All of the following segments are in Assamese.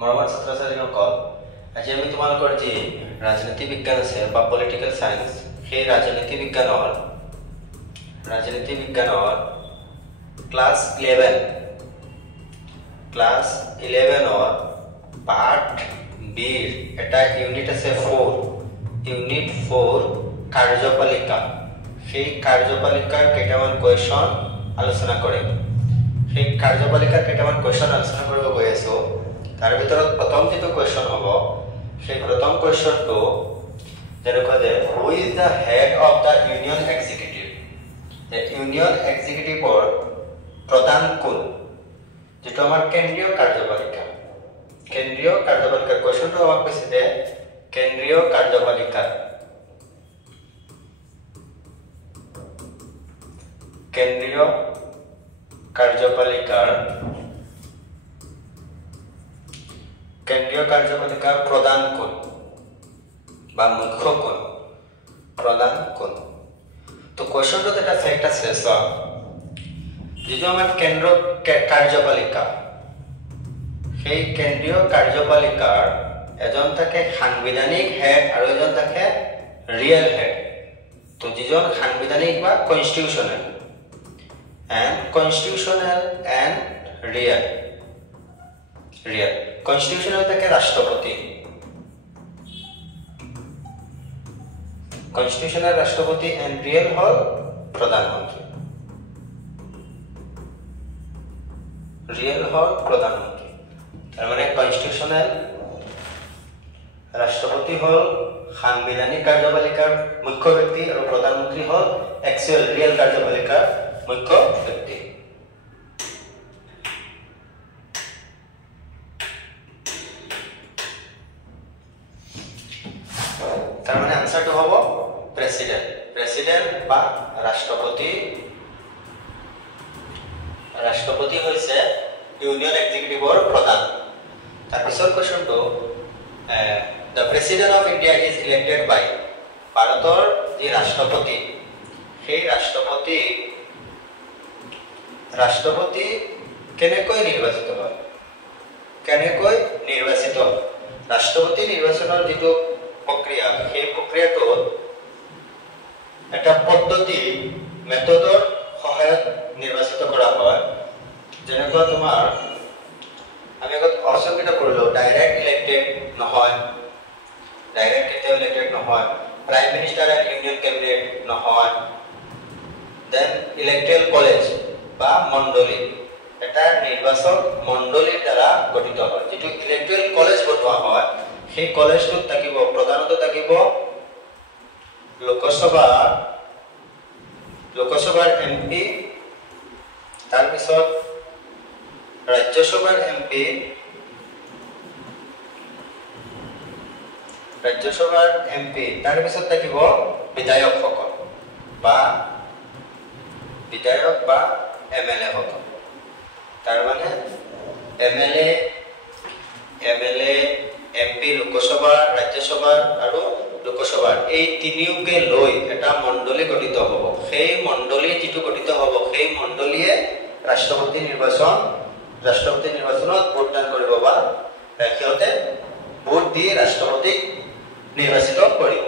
মৰমৰ ছাত্ৰ-ছাত্ৰীসকল, আজি আমি তোমালোকৰ যি ৰাজনীতি বিজ্ঞান আছে বা পলিটিকেল সায়েন্স, সেই ৰাজনীতি বিজ্ঞানৰ ক্লাছ 11 পাৰ্ট বিৰ এটা ইউনিট আছে 4 ইউনিট 4 কাৰ্যপালিকা। সেই কাৰ্যপালিকাৰ কেইটামান কোৱেশ্যন আলোচনা কৰিম। সেই কাৰ্যপালিকাৰ কেইটামান কোৱেশ্যন আলোচনা কৰিব গৈ আছো। তাৰ ভিতৰত প্ৰথম যেটো কোৱেশ্যন হ'ব, সেই প্ৰথম কোৱেশ্যনটো যেনেকুৱা যে who is the head of the union executive. যে ইউনিয়ন এক্সিকিউটিভৰ প্ৰধান কোন, যেটো আমাৰ কেন্দ্ৰীয় কাৰ্যপালিকাৰ কোৱেশ্যনটো আমাক কৈছে যে কেন্দ্ৰীয় কাৰ্যপালিকাৰ প্ৰধান কোন বা মুখ্য কোন, প্ৰধান কোন। তো কোৱেশ্যনটোত এটা ফেক্ট আছে, যিটো আমাৰ কেন্দ্ৰ কাৰ্যপালিকা, সেই কেন্দ্ৰীয় কাৰ্যপালিকাৰ এজন থাকে সাংবিধানিক হেড আৰু এজন থাকে ৰিয়েল হেড। তো যিজন সাংবিধানিক বা কনস্টিটিউশনাল এণ্ড ৰিয়েল কনস্টিটিউশনাল থাকে ৰাষ্ট্ৰপতি, কনস্টিটিউশনাল ৰাষ্ট্ৰপতি এণ্ড ৰিয়েল হল প্ৰধানমন্ত্ৰী। তাৰ মানে কনস্টিটিউশনাল ৰাষ্ট্ৰপতি হল সাংবিধানিক কাৰ্যপালিকাৰ মুখ্য ব্যক্তি আৰু প্ৰধানমন্ত্ৰী হল এক্সুৱেল ৰিয়েল কাৰ্যপালিকাৰ মুখ্য ব্যক্তি। তাৰ মানে আনসাৰটো হ'ব প্ৰেসিডেন্ট বা ৰাষ্ট্ৰপতি হৈছে ইউনিয়ন এক্সিকিউটিভৰ প্ৰধান। তাৰ পিছৰ কোৱেশ্যনটো the president of India is elected by, ভাৰতৰ যি ৰাষ্ট্ৰপতি, সেই ৰাষ্ট্ৰপতি কেনেকৈ নিৰ্বাচিত হয়, ৰাষ্ট্ৰপতি নিৰ্বাচনৰ যিটো প্ৰক্ৰিয়া, সেই প্ৰক্ৰিয়াটোত এটা পদ্ধতি মেথডৰ সহায়ত নিৰ্বাচিত কৰা হয়। যেনেকুৱা তোমাৰ আমি আগত অপচন কেইটা কৰিলো, ডাইৰেক্ট ইলেক্টেড নহয়, prime minister and union cabinet নহয়, দেন ইলেক্ট্ৰেল কলেজ বা মণ্ডলী, এটা নিৰ্বাচক মণ্ডলীৰ দ্বাৰা গঠিত হয়। যিটো ইলেক্ট্ৰেল কলেজ বনোৱা হয়, সেই কলেজটোত থাকিব প্ৰধানত থাকিব লোকসভাৰ এমপি, তাৰপিছত ৰাজ্যসভাৰ এমপি, তাৰপিছত থাকিব বিধায়ক বা এমএলএ সকল। তাৰ মানে এমএলএ, এমপি, লোকসভা, ৰাজ্যসভাৰ আৰু লোকসভাৰ এই তিনিওকে লৈ এটা মণ্ডলী গঠিত হ'ব। সেই মণ্ডলী যিটো গঠিত হ'ব, সেই মণ্ডলীয়ে ৰাষ্ট্ৰপতি নিৰ্বাচনত ভোটদান কৰিব বা সিহঁতে ভোট দি ৰাষ্ট্ৰপতিক নিৰ্বাচিত কৰিব।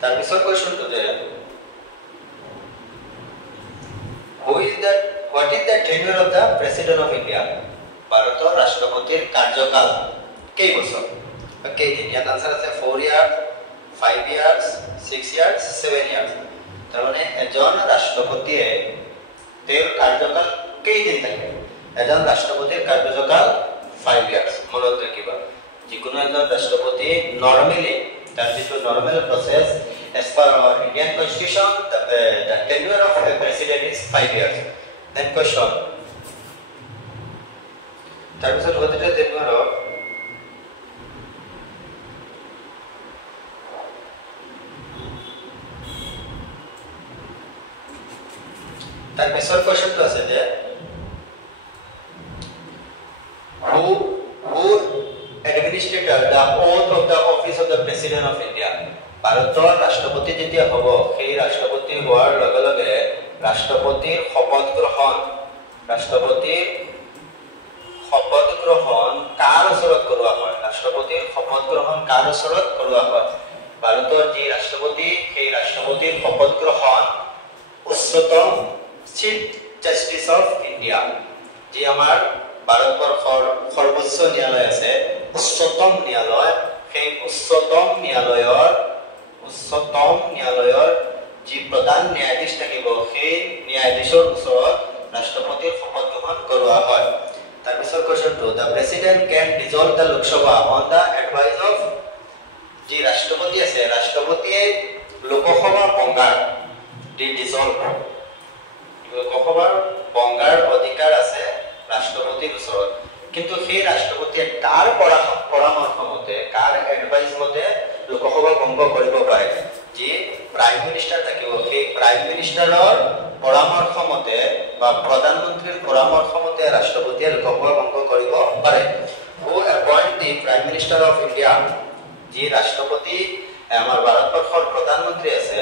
তাৰপিছত কোৱেশ্যনটো যে what is the tenure of the president of India, ভাৰতৰ ৰাষ্ট্ৰপতিৰ কাৰ্যকাল কেইবছৰ কেইদিন। ইয়াত আনসাৰ আছে 4 years, 5 years, 6 years, 7 years। তাৰ মানে এজন ৰাষ্ট্ৰপতিয়ে তেওঁৰ কাৰ্যকাল কেইদিন থাকে। এজন ৰাষ্ট্ৰপতিৰ কাৰ্যকাল 5 years। মনত ৰাখিবা, যিকোনো এজন ৰাষ্ট্ৰপতি নৰ্মেলি তাৰ যিটো normal process as per our Indian constitution, the tenure of a president is 5 years. Then question, তাৰপিছত what is the tenure of তাৰপিছৰ কোৱেশ্যনটো আছে যে who administrated the oath of the office of the president of India। ভাৰতৰ ৰাষ্ট্ৰপতি যেতিয়া হ'ব, সেই ৰাষ্ট্ৰপতি হোৱাৰ লগে লগে ৰাষ্ট্ৰপতিৰ শপত গ্ৰহণ কাৰ ওচৰত গ্ৰহণ কাৰ ওচৰত কৰোৱা হয় ভাৰতৰ যি ৰাষ্ট্ৰপতি সেই ৰাষ্ট্ৰপতিৰ শপত গ্ৰহণ উচ্চতম চিফ জাস্টিস অফ ইন্ডিয়া যি আমাৰ ভাৰতবৰ্ষৰ সৰ্বোচ্চ ন্যায়ালয় আছে উচ্চতম ন্যায়ালয় সেই উচ্চতম ন্যায়ালয়ৰ যি প্ৰধান ন্যায়াধীশ থাকিব সেই ন্যায়াধীশৰ ওচৰত ৰাষ্ট্ৰপতিৰ শপত গ্ৰহণ কৰোৱা হয় তাৰ পিছত কোৱেশ্চনটো the president can dissolve the Lok Sabha on the advice of যি ৰাষ্ট্ৰপতি আছে ৰাষ্ট্ৰপতিয়ে লোকসভা ভংগাৰ দি ডিজলভ লোকসভাৰ ভংগাৰ অধিকাৰ আছে ৰাষ্ট্ৰপতিৰ ওচৰত কিন্তু সেই ৰাষ্ট্ৰপতিয়ে কাৰ পৰামৰ্শ মতে কাৰ এডভাইস মতে লোকসভা ভংগ কৰিব পাৰে যি প্ৰাইম মিনিষ্টাৰ থাকিব সেই প্ৰাইম মিনিষ্টাৰৰ পৰামৰ্শ মতে বা প্ৰধানমন্ত্ৰীৰ পৰামৰ্শ মতে ৰাষ্ট্ৰপতিয়ে লোকসভা ভংগ কৰিব পাৰে who appoint the prime minister of India যি ৰাষ্ট্ৰপতি আমাৰ ভাৰতবৰ্ষৰ প্ৰধানমন্ত্ৰী আছে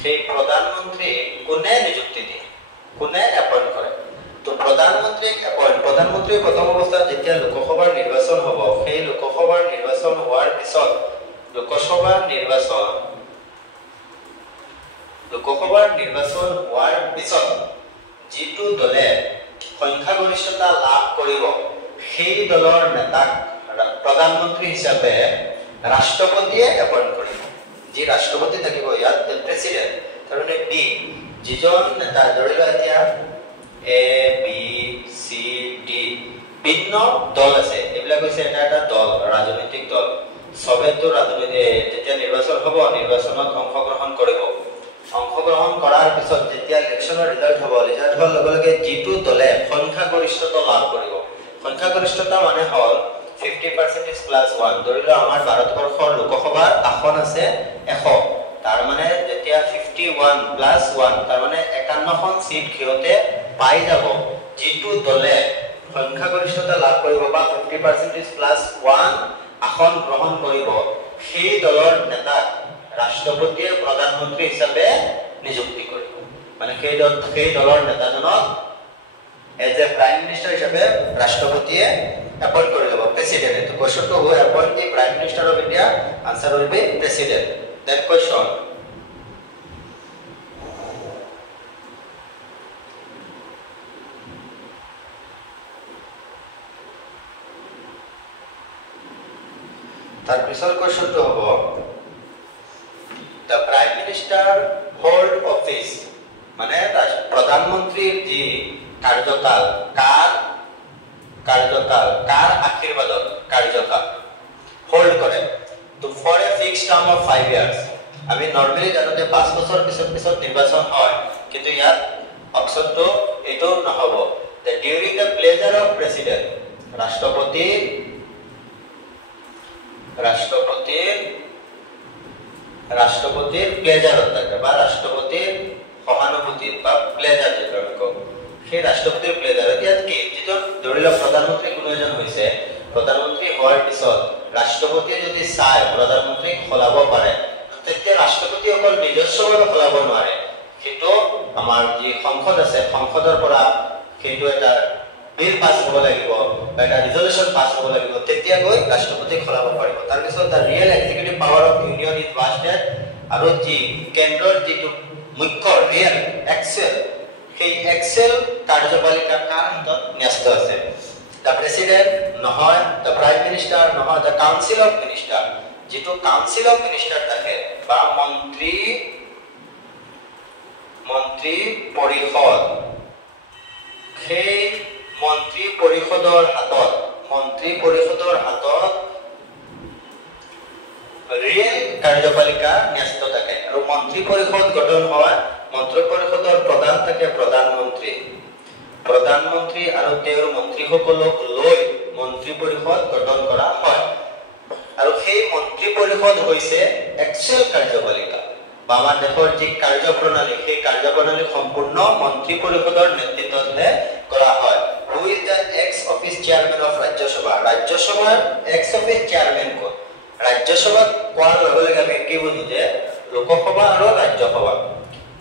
সেই প্ৰধানমন্ত্ৰী কোনে নিযুক্তি দিয়ে কোনে এপইণ্ট কৰে তো প্ৰধানমন্ত্ৰী প্ৰথম অৱস্থাত যেতিয়া লোকসভাৰ নিৰ্বাচন হ'ব সেই লোকসভাৰ নিৰ্বাচন হোৱাৰ পিছত লোকসভাৰ নিৰ্বাচন হোৱাৰ পিছত যিটো দলে সংখ্যাগৰিষ্ঠতা লাভ কৰিব সেই দলৰ নেতাক প্ৰধানমন্ত্ৰী হিচাপে ৰাষ্ট্ৰপতিয়ে এপইণ্ট কৰিব যি ৰাষ্ট্ৰপতি থাকিব ইয়াত প্ৰেসিডেন্ট তাৰমানে বি যিজন নেতা ধৰি লোৱা এতিয়া এ বি সি ডি ভিন্ন দল আছে এইবিলাক হৈছে এটা দল ৰাজনৈতিক দল সবেতো ৰাজনৈতিক যেতিয়া নিৰ্বাচন হ'ব নিৰ্বাচনত অংশগ্ৰহণ কৰাৰ পিছত যেতিয়া ইলেকশ্যনৰ ৰিজাল্ট হোৱাৰ লগে লগে যিটো দলে সংখ্যাগৰিষ্ঠতা লাভ কৰিব সংখ্যাগৰিষ্ঠতা মানে হ'ল 50% প্লাস 1 ধৰি লোৱা আমাৰ ভাৰতবৰ্ষৰ লোকসভাৰ আসন আছে 100 তাৰ মানে যেতিয়া 51 প্লাস 1 তাৰ মানে 51খন সিট কিহতে পাই যাব যিটো দলে সংখ্যাগৰিষ্ঠতা লাভ কৰিব বা 50% প্লাস 1 আসন গ্ৰহণ কৰিব সেই দলৰ নেতাক ৰাষ্ট্ৰপতিয়ে প্ৰধানমন্ত্ৰী হিচাপে নিযুক্তি কৰিব মানে সেই দলৰ নেতাজনক এজ এ প্ৰাইম মিনিষ্টাৰ হিচাপে ৰাষ্ট্ৰপতিয়ে appoint kori dibo president to question to who appoint the prime minister of India answer will be president then question tar pisor question to hobo the prime minister hold office mane pradhan mantri ji car আশীর্বাদত কার্যকাল hold করে তো for a fixed term of 5 years আমি নরমালি জানোতে 5 বছর পিছত নির্বাচন হয় কিন্তু ইয়াত অপশনটো এটো নহব the during the pleasure of president রাষ্ট্রপতির প্লেজারত থাকে বা রাষ্ট্রপতির সহানুভূতি বা প্লেজার যেটা আমি কম সেই ৰাষ্ট্ৰপতিৰ প্লেজাৰত ইয়াত কি যিটো ধৰিলা প্ৰধানমন্ত্ৰী কোনো এজন হৈছে প্ৰধানমন্ত্ৰী হোৱাৰ পিছত ৰাষ্ট্ৰপতিয়ে যদি চায় প্ৰধানমন্ত্ৰীক খলাব পাৰে তেতিয়া ৰাষ্ট্ৰপতি অকল নিজস্বভাৱে খলাব নোৱাৰে কিন্তু আমাৰ যি সংসদ আছে সংসদৰ পৰা কিন্তু এটা বিল পাছ হ'ব লাগিব এটা ৰিজলিউচন পাছ হ'ব লাগিব তেতিয়া গৈ ৰাষ্ট্ৰপতি খলাব পাৰিব তাৰ পিছত the real executive power of union is vested আৰু যি কেন্দ্ৰৰ যিটো মুখ্য ৰিয়েল সেই এক্সেল কাৰ্যপালিকা কাৰ হাতত ন্যস্ত আছে দা প্ৰেসিডেন্ট নহয় দা প্ৰাইম মিনিষ্টাৰ নহয় দা কাউন্সিল অফ মিনিষ্টাৰ যেটো কাউন্সিল অফ মিনিষ্টাৰ থাকে বা মন্ত্ৰী পৰিষদ সেই মন্ত্ৰী পৰিষদৰ হাতত ৰিয়েল কাৰ্যপালিকা ন্যস্ত থাকে আৰু মন্ত্ৰী পৰিষদ গঠন হয় মন্ত্ৰী পৰিষদৰ প্ৰধান থাকে প্ৰধানমন্ত্ৰী আৰু তেওঁৰ মন্ত্ৰীসকলক লৈ মন্ত্ৰী পৰিষদ গঠন কৰা হয় আৰু সেই মন্ত্ৰী পৰিষদ হৈছে এক্সেল কাৰ্যপালিকা বা আমাৰ দেশৰ যি কাৰ্যপ্ৰণালী সেই কাৰ্যপ্ৰণালী সম্পূৰ্ণ মন্ত্ৰী পৰিষদৰ নেতৃত্বতহে কৰা হয় who is the x office chairman of ৰাজ্যসভাৰ এক্স অফিস চেয়াৰম্যান কোন ৰাজ্যসভাত কোৱাৰ লগে লগে আমি কি বুজো যে লোকসভা আৰু ৰাজ্যসভা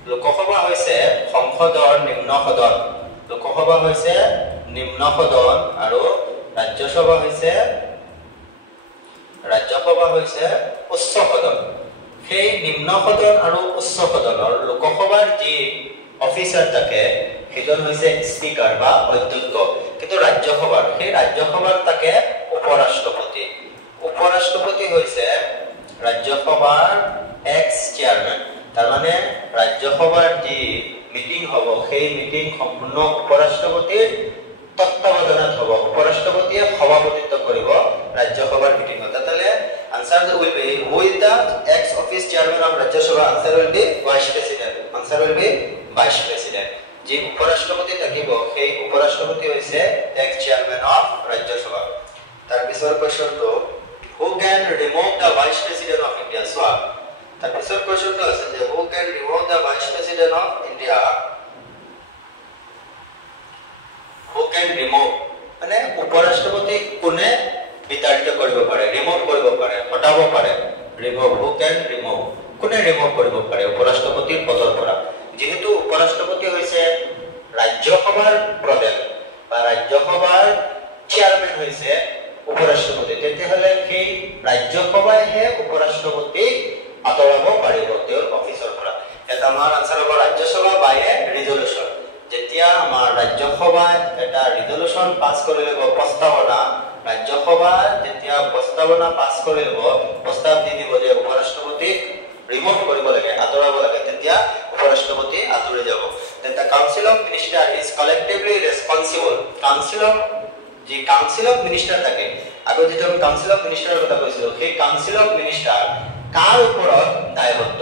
লোকসভা হৈছে সংসদৰ নিম্ন সদন আৰু ৰাজ্যসভা হৈছে ৰাজ্যসভা হৈছে উচ্চ সদন সেই নিম্ন সদন আৰু উচ্চ সদনৰ লোকসভাৰ যি অফিচাৰ থাকে সেইজন হৈছে স্পিকাৰ বা অধ্যক্ষ কিন্তু ৰাজ্যসভাৰ সেই ৰাজ্যসভাৰ থাকে উপৰাষ্ট্ৰপতি উপৰাষ্ট্ৰপতি হৈছে ৰাজ্যসভাৰ এক্স চেয়াৰম্যান তাৰ মানে ৰাজ্যসভাৰ যি মিটিং হ'ব সেই মিটিং সম্পূৰ্ণ উপৰাষ্ট্ৰপতিৰ তত্ত্বাৱধানত হ'ব উপৰাষ্ট্ৰপতিয়ে সভাপতিত্ব কৰিব ৰাজ্যসভাৰ মিটিংত তাহলে answer will be who is the ex office chairman of Rajya Sabha answer will be vice president answer will be vice president যে উপরাষ্ট্রপতি থাকিব সেই উপরাষ্ট্রপতি হৈছে ex chairman of Rajya Sabha তাৰ পিছৰ কোৱেশ্চনটো who can remove the vice president of India so তাৰ পিছৰ কোৱেশ্চনটো আছে যে who can remove the vice president of India who can remove মানে উপরাষ্ট্রপতি কোনে বিতাড়িত কৰিব পাৰে ৰিমুভ কৰিব পাৰে হটাব পাৰে ৰিমুভ who can remove কোনে ৰিমুভ কৰিব পাৰে উপৰাষ্ট্ৰপতিৰ পদৰ পৰা যেহেতু উপৰাষ্ট্ৰপতি হৈছে ৰাজ্যসভাৰ প্ৰধান বা ৰাজ্যসভাৰ চেয়াৰম্যান হৈছে উপৰাষ্ট্ৰপতি তেতিয়াহলে সেই ৰাজ্যসভাইহে উপৰাষ্ট্ৰপতিক আঁতৰাব পাৰিব তেওঁৰ অফিচৰ পৰা এটা আমাৰ আনসাৰ হ'ব ৰাজ্যসভা বাই ৰিজলিউচন যেতিয়া আমাৰ ৰাজ্যসভাই এটা ৰিজলিউচন পাস কৰি ল'ব প্ৰস্তাৱনা ৰাজ্যসভা যেতিয়া প্ৰস্তাৱনা পাস কৰি ল'ব প্ৰস্তাৱ দি দিব যে উপৰাষ্ট্ৰপতিক ৰিমুভ কৰিব লাগে আঁতৰাব লাগে তেতিয়া উপৰাষ্ট্ৰপতি আঁতৰি যাব then the council of minister is collectively responsible council of minister থাকে আগত যেটা council of minister কথা কৈছিল সেই council of minister কাৰ ওপৰত দায়বদ্ধ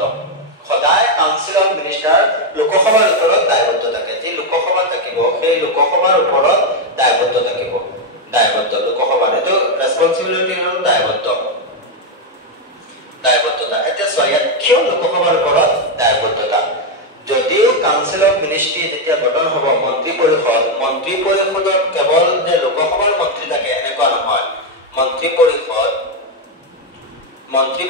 সদায় council of minister লোকসভাৰ ওপৰত দায়বদ্ধ থাকে যে লোকসভা থাকিব সেই লোকসভাৰ ওপৰত দায়বদ্ধ থাকিব দায়বদ্ধ লোকসভাৰ এটো ৰেসপন্সিবিলিটি আৰু দায়বদ্ধতা এটা স্বয়ক্ষীয় লোকসভাৰ ওপৰত দায়বদ্ধতা যদিও কাউন্সিল অফ মিনিষ্ট্ৰি যেতিয়া গঠন হ'ব মন্ত্ৰী পৰিষদত কেৱল যে লোকসভাৰ মন্ত্ৰী থাকে এনেকুৱা নহয় মন্ত্ৰী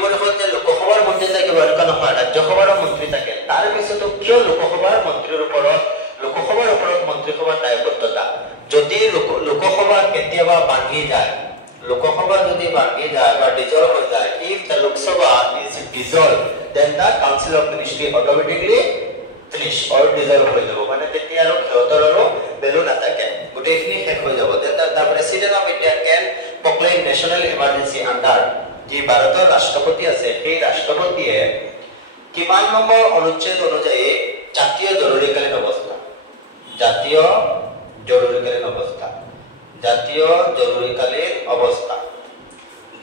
পৰিষদ যে লোকসভাৰ মন্ত্ৰী থাকে এনেকুৱা নহয় ৰাজ্যসভাৰ মন্ত্ৰী থাকে তাৰ পিছতো কিয় লোকসভাৰ ওপৰত মন্ত্ৰীসভাৰ দায়বদ্ধতা যদি লোকসভা কেতিয়াবা ভাঙি যায় লোকসভা যদি ভাঙি যায় বা ডিজলভ হৈ যায় if the Lok Sabha is dissolved then the council of ministry automatically finish or dissolve হৈ যাব মানে তেতিয়া আৰু ক্ষমতাৰ আৰু ভ্যালু নাথাকে গোটেইখিনি শেষ হৈ যাব then the president of India can proclaim national emergency under যি ভাৰতৰ ৰাষ্ট্ৰপতি আছে সেই ৰাষ্ট্ৰপতিয়ে কিমান নম্বৰ অনুচ্ছেদ অনুযায়ী জাতীয় জৰুৰীকালীন অৱস্থা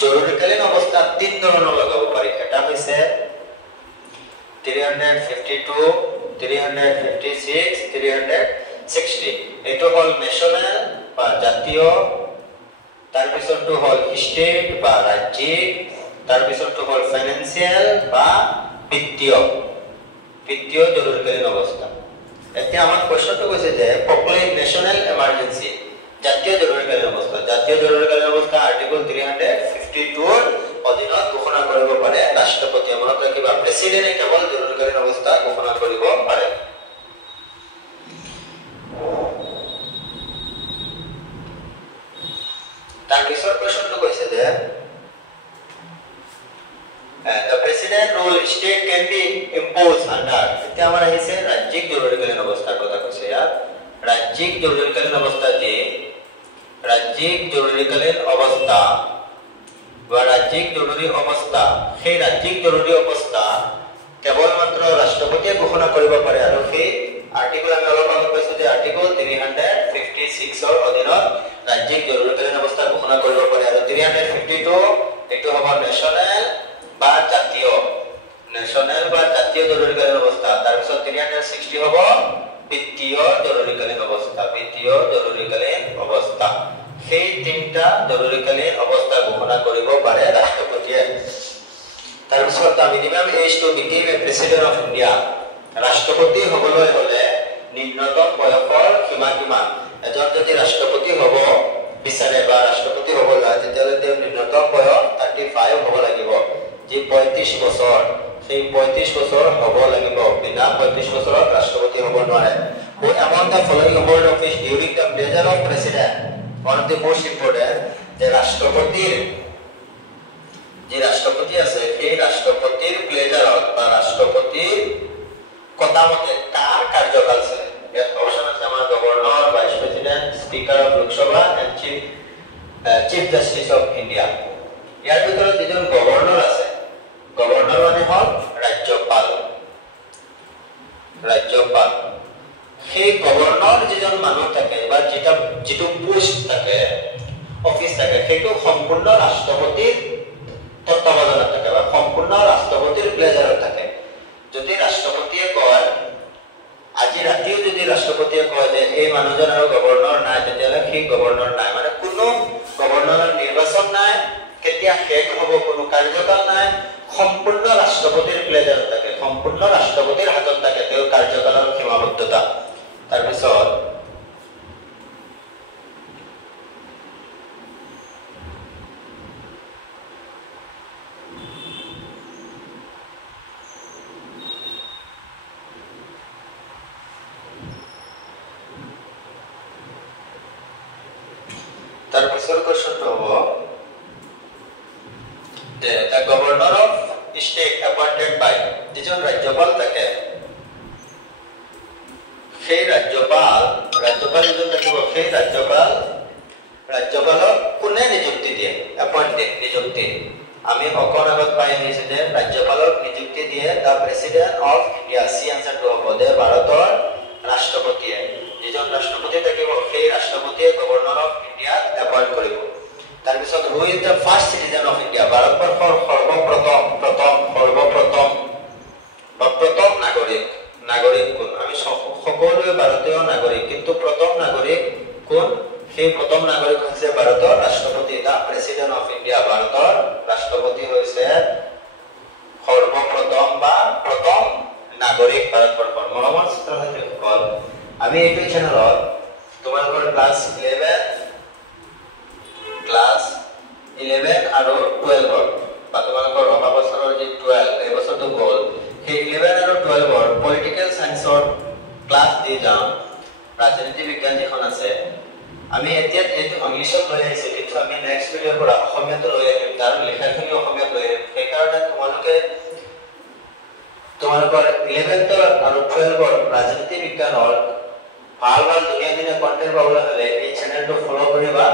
জৰুৰীকালীন অৱস্থা তিন ধৰণৰ লগাব পাৰি এটা হৈছে 352 356 360 এটো হল ন্যাশনাল বা জাতীয় তাৰ পিছৰটো হল ষ্টেট বা ৰাজ্যিক তাৰ পিছৰটো হল ফাইনান্সিয়াল বা বিত্তীয় জৰুৰীকালীন অৱস্থা এতিয়া আমাৰ কোৱেশ্চনটো কৈছে যে প্ৰক্লেম ন্যাশনাল এমাৰ্জেন্সি জাতীয় জৰুৰীকালীন অৱস্থা আৰ্টিকল 352 অধীনত ঘোষণা কৰিব পাৰে ৰাষ্ট্ৰপতিয়ে মনত ৰাখিবা প্ৰেসিডেন্টে কেৱল জৰুৰীকালীন অৱস্থা ঘোষণা কৰিব পাৰে তাৰ পিছৰ কোৱেশ্চনটো কৈছে যে the president rule state can be imposed under এতিয়া আমাৰ আহিছে ৰাজ্যিক জৰুৰীকালীন অৱস্থাৰ কথা কৈছে ইয়াত ৰাজ্যিক জৰুৰীকালীন অৱস্থা যে ৰাজ্যিক জৰুৰীকালীন অৱস্থা বা ৰাজ্যিক জৰুৰী অৱস্থা সেই ৰাজ্যিক জৰুৰী অৱস্থা কেৱল মাত্ৰ ৰাষ্ট্ৰপতিয়ে ঘোষণা কৰিব পাৰে আৰু সেই আৰ্টিকল আমি অলপ আগত কৈছো যে আৰ্টিকল 356 ৰ অধীনত ৰাজ্যিক জৰুৰীকালীন অৱস্থা ঘোষণা কৰিব পাৰে আৰু 352 এটো হ'ব ন্যাশনাল বা জাতীয় জৰুৰীকালীন অৱস্থা তাৰ পিছত 360 হ'ব বিত্তীয় জৰুৰীকালীন অৱস্থা সেই তিনটা জৰুৰীকালীন অৱস্থা ঘোষণা কৰিব পাৰে ৰাষ্ট্ৰপতিয়ে তাৰ পিছত মিনিমাম এজ টু বিকিম এ প্ৰেসিডেন্ট অফ ইণ্ডিয়া ৰাষ্ট্ৰপতি হ'বলৈ হলে নিম্নতম বয়সৰ সীমা কিমান এজন যদি ৰাষ্ট্ৰপতি হ'ব বিচাৰে বা ৰাষ্ট্ৰপতি হ'ব লাগে তেতিয়াহ'লে তেওঁৰ নিম্নতম বয়স 35 হ'ব লাগিব যে 35 বছৰ সেই 35 বছৰ হ'ব লাগিব বিনা 35 বছৰত ৰাষ্ট্ৰপতি হ'ব নোৱাৰে who among the following hold office during the tenure of president one of the most important the ৰাষ্ট্ৰপতিৰ আছে সেই ৰাষ্ট্ৰপতিৰ প্লেজাৰত বা ৰাষ্ট্ৰপতিৰ কথামতে কাৰ কাৰ্যকাল আছে ইয়াত অপচন আছে আমাৰ governor vice president speaker of Lok Sabha and chief justice of India ইয়াৰ ভিতৰত যিজন গভৰ্ণৰ আছে গভৰ্ণৰ মানে হ'ল ৰাজ্যপাল সেই গভৰ্ণৰ যিজন মানুহ থাকে বা যিটো পোষ্ট থাকে অফিচ থাকে সেইটো সম্পূৰ্ণ ৰাষ্ট্ৰপতিৰ তত্ত্বাৱধানত থাকে বা সম্পূৰ্ণ ৰাষ্ট্ৰপতিৰ প্লেজাৰত থাকে যদি ৰাষ্ট্ৰপতিয়ে কয় আজি ৰাতিও যদি ৰাষ্ট্ৰপতিয়ে কয় যে এই মানুহজন আৰু গভৰ্ণৰ নাই তেতিয়াহ'লে সেই গভৰ্ণৰ নাই মানে কোনো গভৰ্ণৰৰ নিৰ্বাচন নাই কেতিয়া শেষ হ'ব কোনো কাৰ্যকাল নাই সম্পূৰ্ণ ৰাষ্ট্ৰপতিৰ প্লেজাৰত থাকে সম্পূৰ্ণ ৰাষ্ট্ৰপতিৰ হাতত থাকে তেওঁৰ কাৰ্যকালৰ সীমাবদ্ধতা তাৰপিছত কোৱেশ্চনটো হ'ব যে the governor of state appointed by যিজন ৰাজ্যপাল থাকে সেই ৰাজ্যপাল যিজন থাকিব সেই ৰাজ্যপালক কোনে নিযুক্তি দিয়ে এপইন্টেড নিযুক্তি আমি অকণ আগত পাই আহিছে যে ৰাজ্যপালক নিযুক্তি দিয়ে দা প্ৰেসিডেন্ট অফ ইন্ডিয়া সি আনসাৰটো হ'ব যে ভাৰতৰ ৰাষ্ট্ৰপতিয়ে যিজন ৰাষ্ট্ৰপতি থাকিব সেই ৰাষ্ট্ৰপতিয়ে গভৰ্ণৰ অফ ইন্ডিয়া এপইন্ট কৰিব তাৰপিছত who is the first citizen of India ভাৰতবৰ্ষৰ সৰ্বপ্ৰথম নাগৰিক কোন আমি সকলোৱে ভাৰতীয় নাগৰিক কিন্তু প্ৰথম নাগৰিক কোন সেই প্ৰথম নাগৰিক হৈছে ভাৰতৰ ৰাষ্ট্ৰপতি দা প্ৰেসিডেন্ট অফ ইন্ডিয়া ভাৰতৰ ৰাষ্ট্ৰপতি হৈছে সৰ্বপ্ৰথম বা প্ৰথম নাগৰিক ভাৰতবৰ্ষৰ মৰমৰ ছাত্ৰ-ছাত্ৰীসকল আমি এইটো চেনেলত তোমালোকৰ ক্লাছ 11 আৰু 12 বা তোমালোকৰ অহা বছৰৰ যি 12 এই বছৰটো গ'ল সেই 11 আৰু 12 পলিটিকেল সায়েন্সৰ ক্লাছ দি যাম ৰাজনীতি বিজ্ঞান যিখন আছে আমি এতিয়া এইটো ইংলিছত লৈ আহিছোঁ কিন্তু আমি নেক্সট ভিডিঅ'ৰ পৰা অসমীয়াটো লৈ আহিম তাৰ লেখাখিনি অসমীয়াত লৈ আহিম সেইকাৰণে তোমালোকৰ 11 আৰু 12 ৰাজনীতি বিজ্ঞানৰ ভাল ধুনীয়া কন্টেন্ট পাবলৈ হ'লে এই চেনেলটো ফলো কৰিবা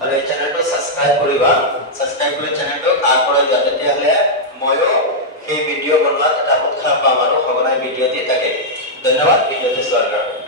আৰু এই চেনেলটো সাবস্ক্ৰাইব কৰিবা সাবস্ক্ৰাইব কৰি চেনেলটো আগবঢ়াই যোৱা তেতিয়াহ'লে ময়ো সেই ভিডিঅ' বনোৱাত এটা উৎসাহ পাম আৰু সঘনাই ভিডিঅ' দি থাকে ধন্যবাদ ভিডিঅ'টো চোৱাৰ কাৰণে